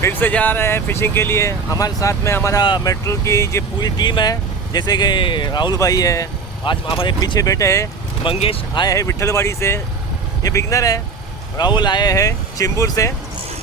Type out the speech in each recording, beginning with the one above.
फिर से जा रहे हैं फिशिंग के लिए। हमारे साथ में हमारा मेट्रो की जो पूरी टीम है, जैसे कि राहुल भाई है, आज हमारे पीछे बैठे हैं मंगेश आए हैं विट्ठलवाड़ी से, ये बिगनर है। राहुल आए हैं चिंबूर से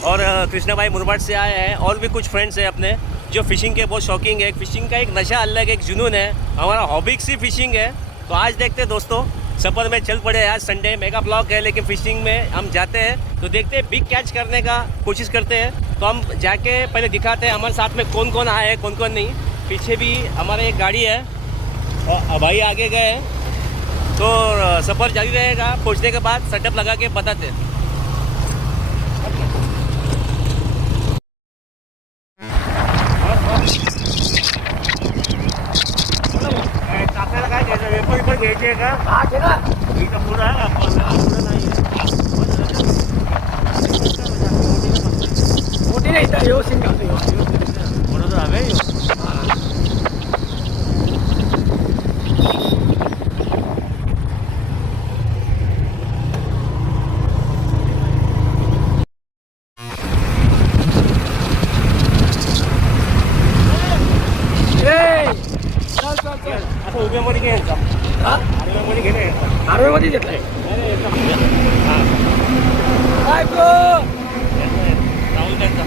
और कृष्णा भाई मुरबाट से आए हैं। और भी कुछ फ्रेंड्स हैं अपने जो फ़िशिंग के बहुत शौकीन है। फ़िशिंग का एक नशा अलग, एक जुनून है। हमारा हॉबी सी फ़िशिंग है। तो आज देखते हैं दोस्तों, सफ़र में चल पड़े। आज संडे मेगा ब्लॉक है, लेकिन फ़िशिंग में हम जाते हैं तो देखते हैं, बिग कैच करने का कोशिश करते हैं। तो हम जाके पहले दिखाते हैं हमारे साथ में कौन कौन आए हैं, कौन कौन नहीं। पीछे भी हमारे एक गाड़ी है और भाई आगे गए हैं। तो सफ़र जारी रहेगा। पहुँचने के बाद सेटअप लगा के बताते हैं। मोठी नाही तर व्यवस्थित घालतो बरोबर हवे चल चल चल आता उभ्यामध्ये घ्यायचा, आडव्यामध्ये घेणे आरोग्यमध्ये घेतलाय काय ब्रो राहुल त्यांचा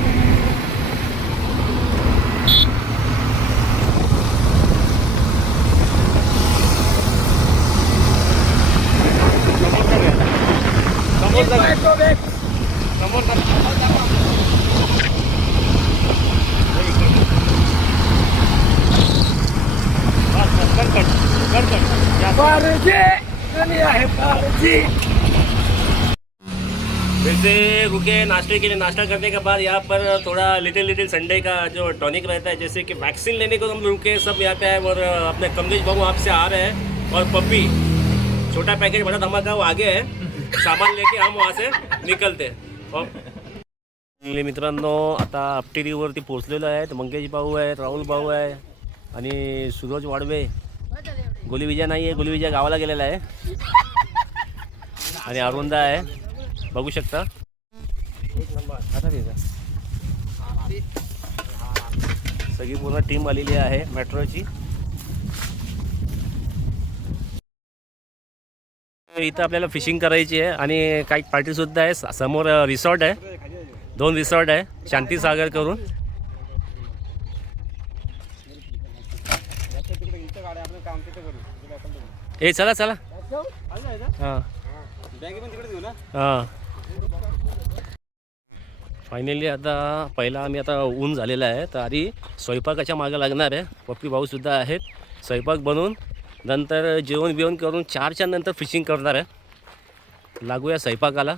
फिर से रुके नाश्ते के लिए। नाश्ता करने के बाद यहाँ पर थोड़ा लिटिल संडे का जो टॉनिक रहता है, जैसे कि वैक्सीन लेने को हम रुके सब यहाँ पे आए। और अपने कमलेश बाबू वहाँ से आ रहे हैं और पप्पी छोटा पैकेट बड़ा धमाका वो आगे है, सामान लेके हम वहाँ से निकलते। और मित्रांनो आता अपटिरीवरती पोहोचलेलो आहे। मंगेश भाऊ आहे, राहुल भाऊ आहे आणि सुरज वाडवे। गोली विजय नाही आहे, गोली विजय गावाला गेलेला आहे आणि अरुंदा आहे, बघू शकता। सगळी पूर्ण टीम आलेली आहे मेट्रोची। इथं आपल्याला फिशिंग करायची आहे आणि काही पार्टी सुद्धा आहे। समोर रिसॉर्ट आहे, 2 रिसॉर्ट आहे शांती सागर करून। ए चला चला हां हां फायनली आता पहिला आम्ही आता ऊन झालेला आहे, तर आधी स्वयंपाकाच्या मागे लागणार आहे। पप्पी भाऊ सुद्धा आहेत। स्वयंपाक बनवून नंतर जेवण बिवण करून 4च्या नंतर फिशिंग करणार आहे। लागूया स्वयंपाकाला।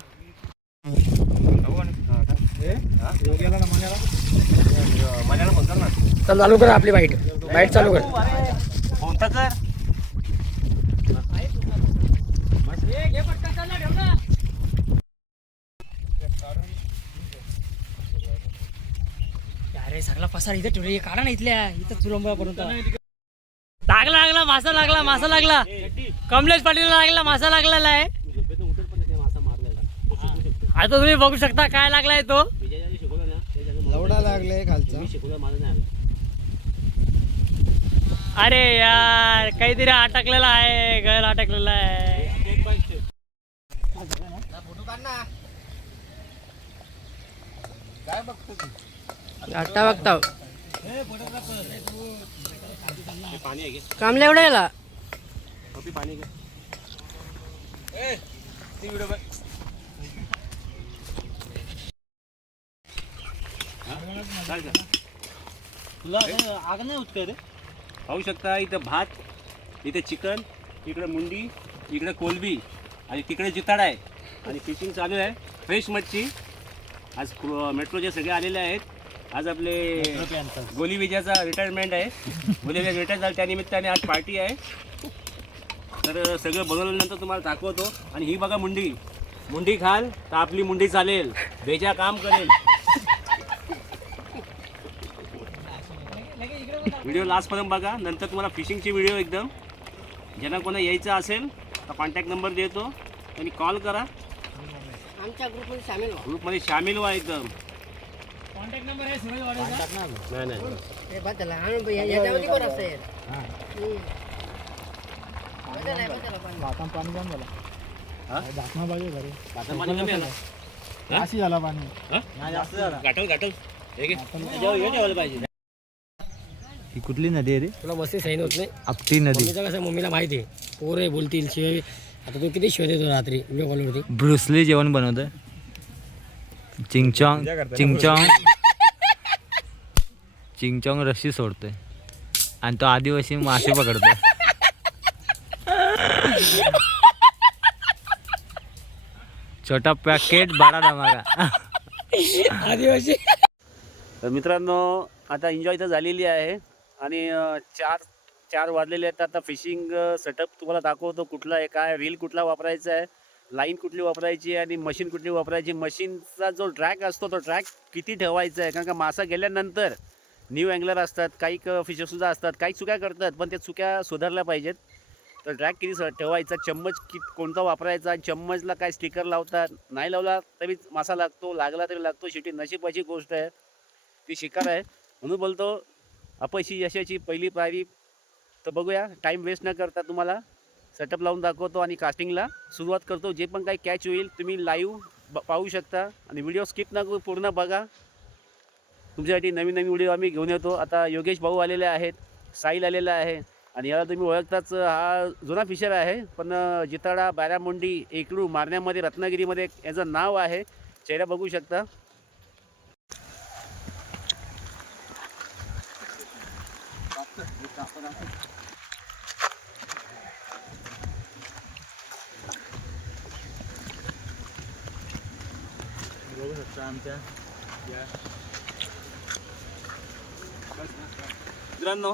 चल चालू कर आपली बाईट चालू कर। कोणता कर अरे सगळा पसार इथे ठेवले, काढा ना इथल्या इथं चुरंबा पर्यंत। लागला मासा लागला कमलेश पाटील लागला, मासा लागलेला आहे। आता तुम्ही बघू शकता काय लागलाय तो, लवडा लागलाय खालचा। अरे यार काहीतरी अटकलेला आहे, गळ अटकलेला आहे। आत्ता बघता कामल्या एवढा याला पाणी घे। आग नाही उठते रे। पाहू शकता इथं भात, इथे चिकन, इकडे मुंडी, इकडे कोलबी आणि तिकडे जिताडा आहे आणि फिशिंग चालू आहे। फ्रेश मच्छी। आज मेट्रोचे सगळे आलेले आहेत। आज आपले गोली विजयाचा रिटायरमेंट आहे, गोली विजय रिटायर झाला त्यानिमित्ताने आज पार्टी आहे। तर सगळं बनवल्यानंतर तुम्हाला दाखवतो। आणि ही बघा मुंडी खाल तर आपली मुंडी चालेल, बेजा काम करेल। व्हिडिओ लास्टपर्यंत बघा, नंतर तुम्हाला फिशिंगची व्हिडिओ एकदम। ज्यांना कोणा यायचं असेल तर कॉन्टॅक्ट नंबर देतो, त्यांनी कॉल करा, आमच्या ग्रुपमध्ये सामील व्हा। ग्रुपमध्ये सामील व्हा एकदम। कॉन्टॅक्ट नंबर आहे सूरज वाडेचा. नाही नाही हे बघ त्याला आणून याच्यावरती पण असेल. भाताम पाणी जाम झालं. हा? भातमा पाहिजे घरी. आता पाणी कमी आलं. हा? अशी झाला पाणी. हा? नाही जास्त झाला. गाठल हे घे. हे ठेवायला पाहिजे. ही कुठली नदी आहे रे? तुला मस्ती सही होत नाही. आपटी नदी. मम्मीचं कसं मम्मीला माहिती आहे पोरे बोलतील शिवाय. आता तू किती शिवाय देतो रात्री व्हिडिओ कॉलवरती. ब्रुसली जेवण बनवतोय. चिंगचॉंग चिंगचॉंग चिंगचॉंग रस्सी सोडतोय आणि तो आदिवासी मासे पकडतोय. छोटा पॅकेट बडा धमाका. आदिवासी. तर मित्रांनो आता एन्जॉय तर झालेली आहे आणि चार वाजलेले आहेत. आता फिशिंग सेटअप तुम्हाला दाखवतो कुठला आहे, काय रील कुठला वापरायचा आहे, लाईन कुठली वापरायची आणि मशीन कुठली वापरायची. मशीनचा जो ट्रॅक असतो तो ट्रॅक किती ठेवायचा आहे, कारण का मासा गेल्यानंतर न्यू अँगलर असतात, काही फिशरसुद्धा असतात, काही चुक्या करतात, पण त्या चुक्या सुधारल्या पाहिजेत. तर ट्रॅक किती ठेवायचा, चम्मच कोणता वापरायचा, चम्मचला काय स्टिकर लावतात, नाही लावला तरी मासा लागतो, लागला तरी लागतो. शेवटी नशिबाची गोष्ट आहे, ती शिकार आहे. म्हणून बोलतो अपयशी यशाची पहिली पायरी. तर बघूया, टाईम वेस्ट न करता तुम्हाला सेटअप लावून दाखवतो आणि कास्टिंगला सुरुवात करतो. जे पण काही कॅच होईल तुम्ही लाईव्ह पाहू शकता आणि व्हिडिओ स्किप न करू, पूर्ण बघा. तुमच्यासाठी नवीन नवीन व्हिडिओ आम्ही घेऊन येतो. आता योगेश भाऊ आलेले आहेत, साहिल आलेला आहे आणि याला तुम्ही ओळखताच, हा जुना फिशर आहे, पण जिताडा, बारामुंडी, एकलू मारण्यामध्ये रत्नागिरीमध्ये याचं नाव आहे. चेहरा बघू शकता. बघू शकता आमच्या या मित्रांनो,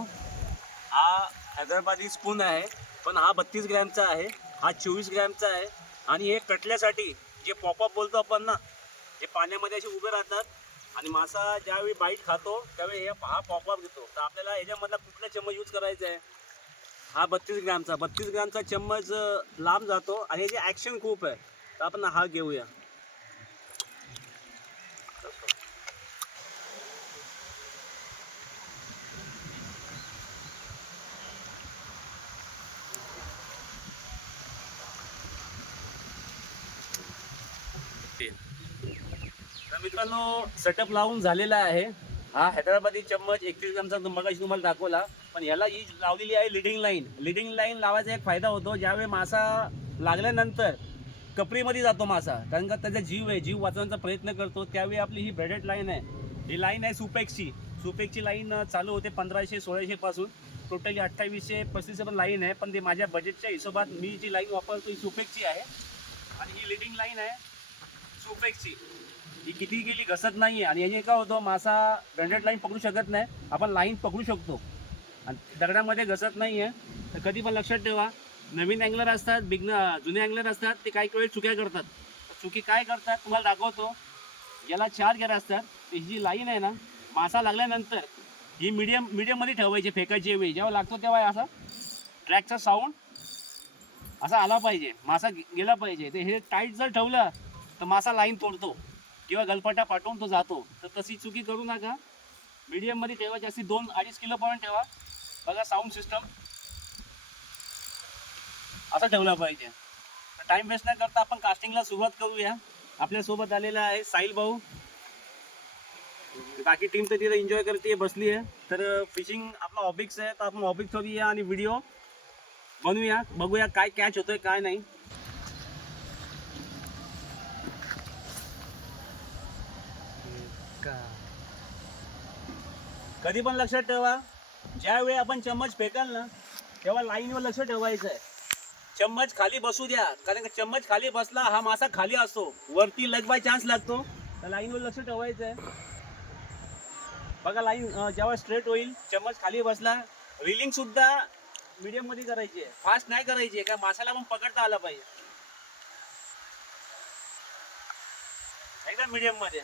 हा हैदराबादी स्पून आहे, पण हा 32 ग्रॅमचा आहे, हा 24 ग्रॅमचा आहे. आणि हे कटल्यासाठी जे पॉपअप बोलतो आपण ना, जे पाण्यामध्ये असे उभे राहतात आणि मासा ज्यावेळी बाईट खातो त्यावेळी हा पॉपअप घेतो. तर आपल्याला याच्यामधला कुठला चम्मच यूज करायचा आहे, हा 32 ग्रॅमचा चम्मच लांब जातो आणि याची ॲक्शन खूप आहे. तर आपण हा घेऊया. तर मित्रांनो, सेटअप लावून झालेला आहे. हा हैदराबादी चम्मच 31 ग्रामचा मगाशी तुम्हाला दाखवला, पण याला ही लावलेली आहे लिडिंग लाईन. लिडिंग लाईन लावायचा एक फायदा होतो, ज्यावेळी मासा लागल्यानंतर कपरीमध्ये जातो मासा, कारण का त्याचा जीव वाचवण्याचा प्रयत्न करतो. त्यावेळी आपली ही ब्रेडेड लाईन आहे, ही लाईन आहे सुपेक्सची लाईन चालू होते 1500-1600 पासून. टोटली 2800-3500 पण लाईन आहे, पण ते माझ्या बजेटच्या हिशोबात मी जी लाईन वापरतो ही सुपेक्सची आहे. आणि ही लिडिंग लाईन आहे सुपेक्सची, ही किती गेली घसत नाही आहे. आणि याने काय होतं, मासा ब्रँडेड लाईन पकडू शकत नाही, आपण लाईन पकडू शकतो आणि दगडामध्ये घसत नाही आहे. तर कधी पण लक्षात ठेवा, नवीन अँगलर असतात, जुने अँगलर असतात, ते काही वेळ चुक्या करतात. चुकी काय करतात तुम्हाला दाखवतो. याला 4 गेअर असतात. ही जी लाईन आहे ना, मासा लागल्यानंतर ही मीडियममध्ये ठेवायची फेकायची वेळी. जेव्हा लागतो तेव्हा असा ट्रॅकचा साऊंड असा आला पाहिजे, मासा गेला पाहिजे. ते हे टाईट जर ठेवलं तर मासा लाईन तोडतो किंवा गलपाटा पाठवून तो जातो. तर तशी चुकी करू नका, मीडियममध्ये ठेवा. जास्ती 2-2.5 किलो पर्यंत ठेवा. बघा, साऊंड सिस्टम असं ठेवला पाहिजे. तर टाईम वेस्ट न करता आपण कास्टिंगला सुरुवात करूया. आपल्यासोबत आलेला आहे साहिल भाऊ. बाकी टीम तर तिथे एन्जॉय करते, बसली आहे. तर फिशिंग आपला हॉबिक्स आहे, तर आपण हॉबिक्स करूया आणि व्हिडिओ बनवूया, बघूया काय कॅच होतोय काय नाही. कधी पण लक्षात ठेवा, ज्यावेळी आपण चम्मच फेकाल ना, तेव्हा लाईनवर लक्ष ठेवायचं आहे. चम्मच खाली बसू द्या, कारण का चम्मच खाली बसला हा मासा खाली असतो, वरती लग बाय चान्स लागतो. तर लाईनवर लक्ष ठेवायचं आहे. बघा, लाईन जेव्हा स्ट्रेट होईल, चम्मच खाली बसला. रिलिंग सुद्धा मीडियम मध्ये करायची आहे, फास्ट नाही करायची आहे, का मासाला पण पकडता आला पाहिजे, एकदम मीडियम मध्ये.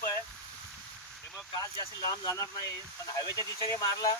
खूप आहे त्यामुळे कास जास्त लांब जाणार नाही पण हायवेच्या दिशेने मारला